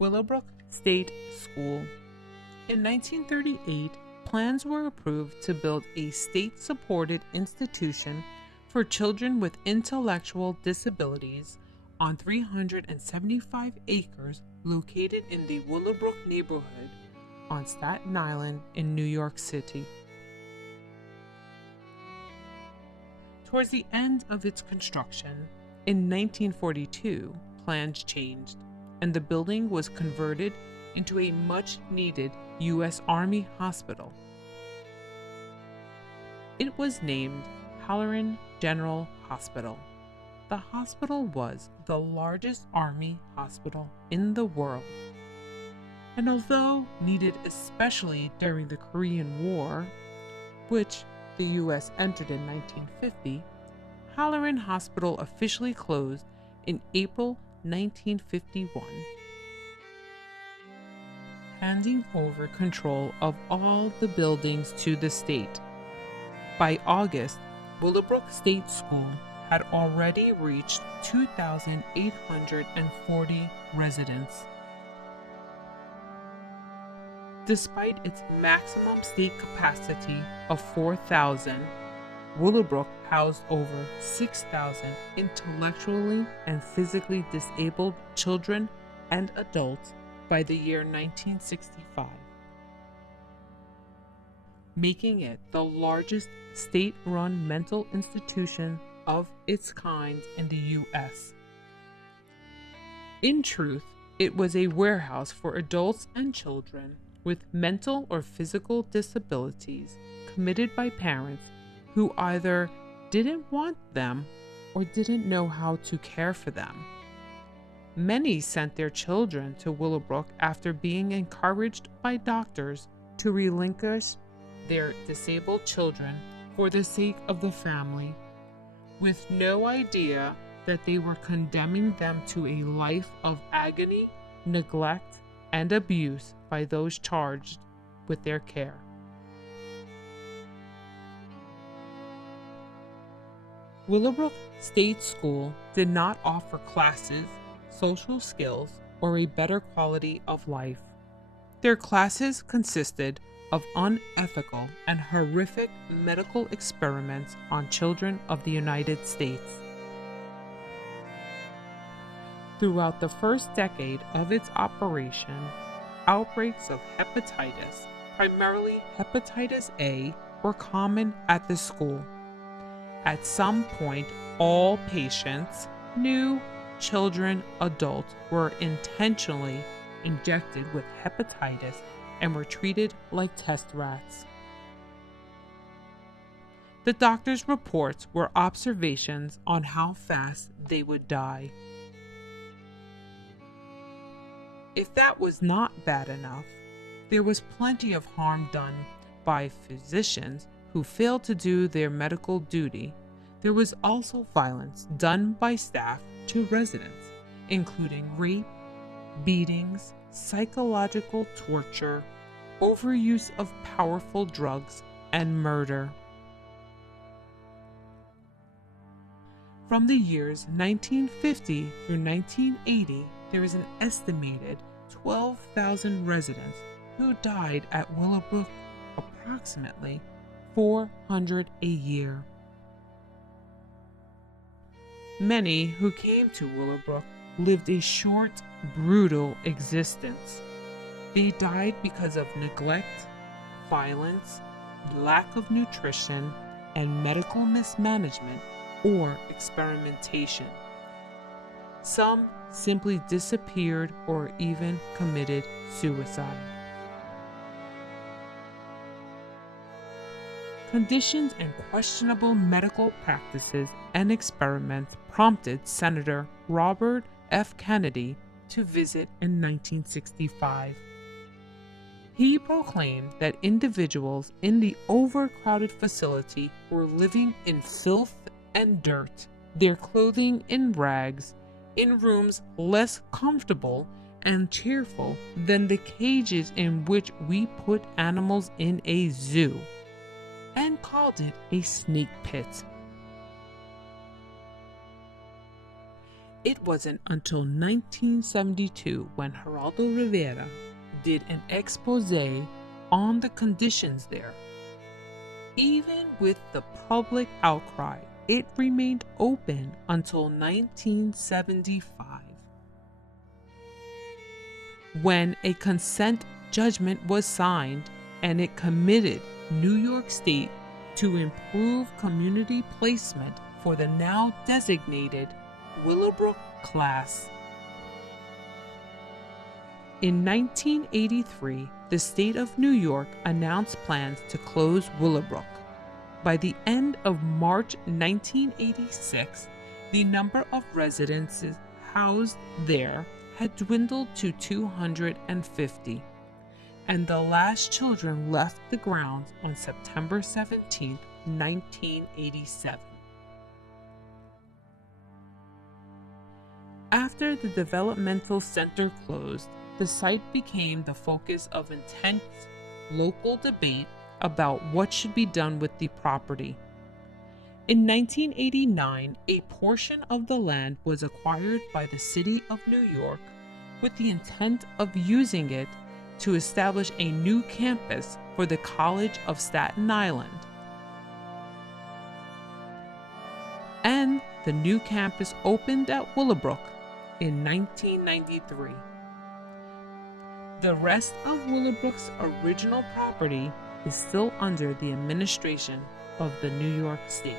Willowbrook State School. In 1938, plans were approved to build a state-supported institution for children with intellectual disabilities on 375 acres located in the Willowbrook neighborhood on Staten Island in New York City. Towards the end of its construction, in 1942, plans changed, and the building was converted into a much-needed U.S. Army hospital. It was named Halloran General Hospital. The hospital was the largest Army hospital in the world, and although needed especially during the Korean War, which the U.S. entered in 1950, Halloran Hospital officially closed in April 1951, handing over control of all the buildings to the state. By August, Willowbrook State School had already reached 2,840 residents. Despite its maximum state capacity of 4,000, Willowbrook housed over 6,000 intellectually and physically disabled children and adults by the year 1965, making it the largest state-run mental institution of its kind in the U.S. In truth, it was a warehouse for adults and children with mental or physical disabilities committed by parents who either didn't want them or didn't know how to care for them. Many sent their children to Willowbrook after being encouraged by doctors to relinquish their disabled children for the sake of the family, with no idea that they were condemning them to a life of agony, neglect, and abuse by those charged with their care. Willowbrook State School did not offer classes, social skills, or a better quality of life. Their classes consisted of unethical and horrific medical experiments on children of the United States. Throughout the first decade of its operation, outbreaks of hepatitis, primarily hepatitis A, were common at the school. At some point, all patients, new, children, adults, were intentionally injected with hepatitis and were treated like test rats. The doctor's reports were observations on how fast they would die. If that was not bad enough, there was plenty of harm done by physicians who failed to do their medical duty. There was also violence done by staff to residents, including rape, beatings, psychological torture, overuse of powerful drugs, and murder. From the years 1950 through 1980, there is an estimated 12,000 residents who died at Willowbrook, approximately 400 a year. Many who came to Willowbrook lived a short, brutal existence. They died because of neglect, violence, lack of nutrition, and medical mismanagement or experimentation. Some simply disappeared or even committed suicide. Conditions and questionable medical practices and experiments prompted Senator Robert F. Kennedy to visit in 1965. He proclaimed that individuals in the overcrowded facility were living in filth and dirt, their clothing in rags, in rooms less comfortable and cheerful than the cages in which we put animals in a zoo, and called it a snake pit. It wasn't until 1972 when Geraldo Rivera did an expose on the conditions there. Even with the public outcry, it remained open until 1975, when a consent judgment was signed and it committed New York State to improve community placement for the now designated Willowbrook class. In 1983, the state of New York announced plans to close Willowbrook. By the end of March 1986, the number of residents housed there had dwindled to 250, and the last children left the grounds on September 17, 1987. After the developmental center closed, the site became the focus of intense local debate about what should be done with the property. In 1989, a portion of the land was acquired by the City of New York with the intent of using it to establish a new campus for the College of Staten Island. And the new campus opened at Willowbrook in 1993. The rest of Willowbrook's original property is still under the administration of the New York State.